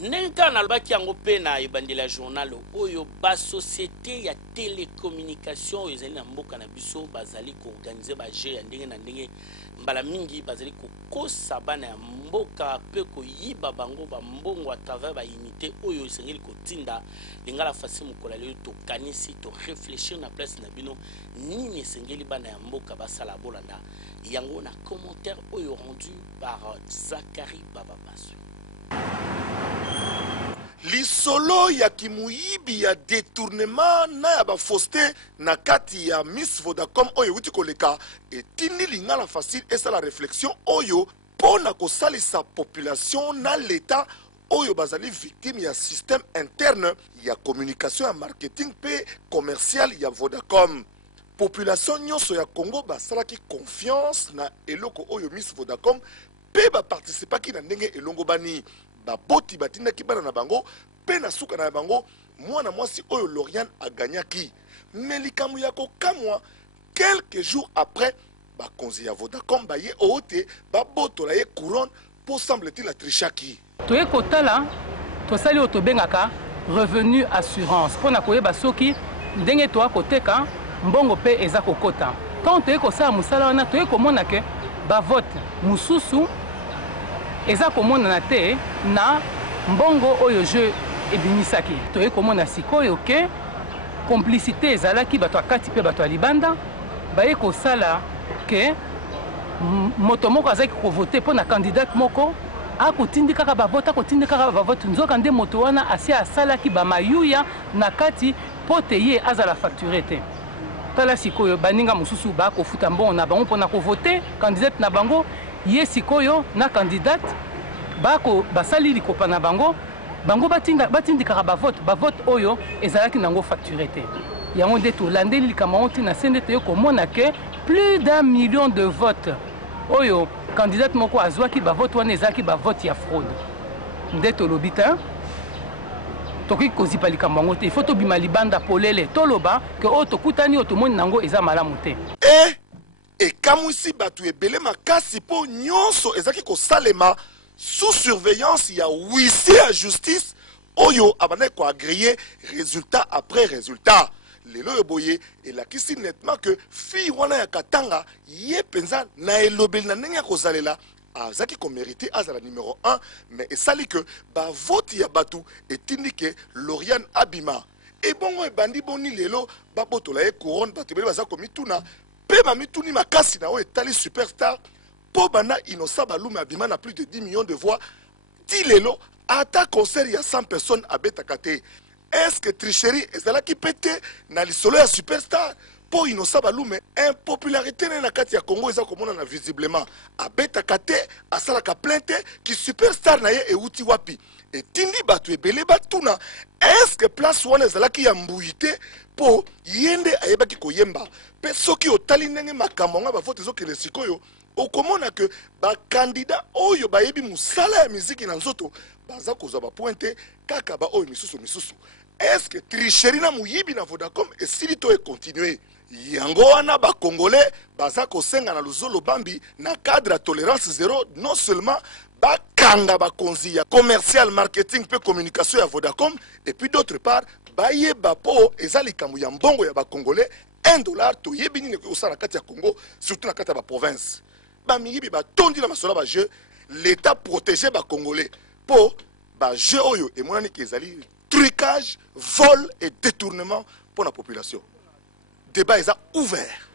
Nenka nalbaki yango pe na ebandela journal oyo ba société ya télécommunication ezali na mboka na biso bazali ko organiser ba jeu ya ndenge na ndenge mbala mingi bazali ko kosa bana ya mboka pe ko yiba bango ba mbongo à travers ba unité oyo esengeli ko tinda lingala fasi mukola lelo to kanisi to réfléchir na place na bino nini esengeli bana ya mboka basala bolanda yango na commentaire oyo rendu par Zachary Bababasu. Lisolo ya kimuyibi ya détournement na ya ba fausseté na kati ya Miss Vodacom oyo wuti koleka etindi lingala facile et ça la réflexion oyo pona ko salisa population na l'état oyo bazali victime ya système interne ya communication ya marketing pe commercial ya Vodacom. Population nyonso ya Congo basalaki confiance na eloko oyo Miss Vodacom pe ba participaki na ndenge elongo bani ba boti batindaki bana na bango pe na suka na bango mwana mwasi oyo Lauriane aganyaki melikamu ya kokamwa quelques jours après ba konzi ya Vodacom ba ye ote ba botola ye couronne pour semble-t-il la trichaki toye kotala tosali otobengaka revenu assurance pona koyeba soki ndenge to akoteka mbongo pe eza kokota quand toye kosala musala wana toye komona ke ba vote mususu eza komonana te na mbongo oyo jeu ebimisaki toye komona sikoyo ke complicité ezalaki bato akati pe bato ya libanda baye kosala ke moto moko azalaki kovote mpo na candidate moko akotindi kaka bavote akotindi kaka bavote nzoka nde moto wana asi asalaki bamayuya na kati mpo te ye azala facture te tala sikoyo baninga mosusu bakofuta mbongo na bango mpona kovote candidate na bango ye sikoyo na candidate bako basali likopa na bango bango batindikaka bavote oyo ezalaki nango facture te yango nde tolandeli likama oti na se nde toye komona ke plus d'1 million de votes oyo candidate moko azwaki bavote wana ezalaki bavote ya fraude nde tolobi te tokoki kozipa likambo yango te ifo tobima libanda polele toloba ke oyo tokutani oyo tomoni nango eza malamu te ekamwisi bato ebele makasi mpo nyonso ezalaki kosalema sous surveillance ya huissier à justice oyo abandaki koagreye résultat après résultat lelo oyo boye elakisi nettement que fille wana ya katanga ye mpenza na elobeli na ndenge ya kozalela azalaki komérite azala numéro 1 mais esali ke bavoti ya bato etindi ke Lauriane abima ebongo ebandi boni lelo babotola ye couronne bato ebele baza komituna pe bamituni makasi na oyo etali superstar po bana Innocent Balume abima na plus de 10 millions de voix ti lelo ata concert ya 100 personnes abetaka te est-ce que tricherie ezalaki pete na lisolo ya superstar po Innocent Balume impopularité na kati ya Congo eza komonana visiblement abetaka te asalaka plainte ki superstar na ye euti wapi etindi bato ebele batuna est-ce que place wana ezalaki ya mbuyi te po yende ayebaki koyemba pe soki otali ndenge makambo nga bavote ezokende sikoyo okomona ke bakandida oyo bayebi musala ya miziki na nzoto baza kozwa bapointe kaka ba oyo misusu est-ce que tricherie na muyibi na Vodacom esili to ekontinue yango wana bakongolais baza kosenga na luzolo bambi na cadre ya tolérance zéro non seulement bakanga bakonzi ya commercial marketing pe communication ya Vodacom et puis d'autre part bayeba po eza likambo ya mbongo ya bakongolais $1 toyebi nini osala kati ya Congo surtout na kati ya baprovince bamiyibi batondi na masolo ba jeu l'état protégé bakongolais po ba jeu oyo emonani ke ezali trucage vol et détournement pour la population débat est ouvert.